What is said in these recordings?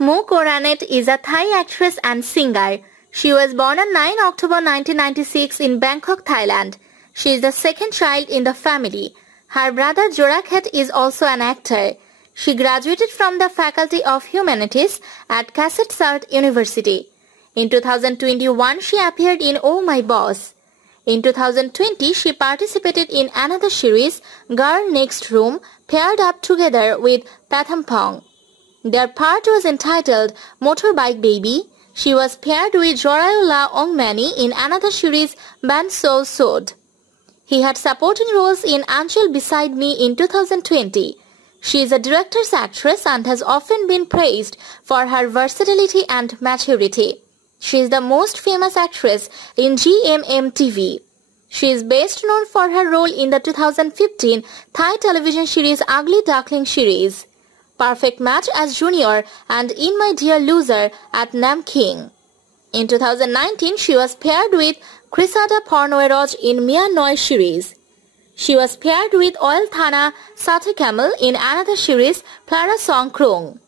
Mo Koranet is a Thai actress and singer. She was born on 9 October 1996 in Bangkok, Thailand. She is the second child in the family. Her brother Jorakhet is also an actor. She graduated from the Faculty of Humanities at Kasetsart University. In 2021, she appeared in Oh My Boss. In 2020, she participated in another series, Girl Next Room, paired up together with Pathampong. Their part was entitled Motorbike Baby. She was paired with Jorayola Ongmani in another series, Ban So Sod. He had supporting roles in Anchal Beside Me in 2020. She is a director's actress and has often been praised for her versatility and maturity. She is the most famous actress in GMM TV. She is best known for her role in the 2015 Thai television series Ugly Duckling series, Perfect Match as Junior, and In My Dear Loser at Namking. In 2019, she was paired with Krisada Pornoeroj in Mia Noi series. She was paired with Oil Thana Satikamal in another series, Para Song Krung.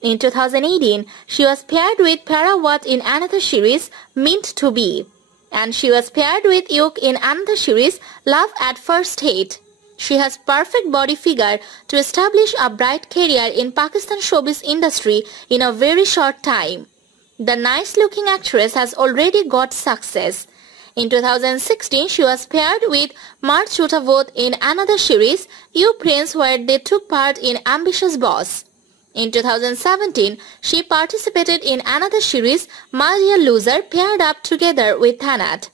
In 2018, she was paired with Parawat in another series, Meant to Be. And she was paired with Yuk in another series, Love at First Hate. She has perfect body figure to establish a bright career in Pakistan showbiz industry in a very short time. The nice-looking actress has already got success. In 2016, she was paired with Mar Chotavot in another series, You Prince, where they took part in Ambitious Boss. In 2017, she participated in another series, My Dear Loser, paired up together with Thanat.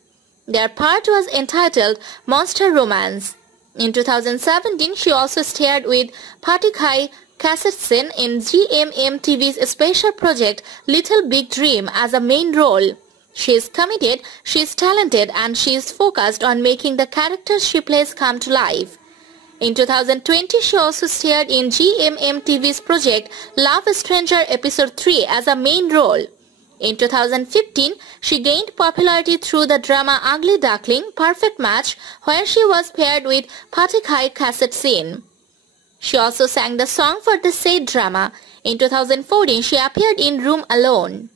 Their part was entitled Monster Romance. In 2017, she also starred with Patikai Kassetsin in GMM TV's special project Little Big Dream as a main role. She is committed, she is talented, and she is focused on making the characters she plays come to life. In 2020, she also starred in GMM TV's project Love Stranger Episode 3 as a main role. In 2015, she gained popularity through the drama Ugly Duckling, Perfect Match, where she was paired with Patikai Kassetsin. She also sang the song for the said drama. In 2014, she appeared in Room Alone.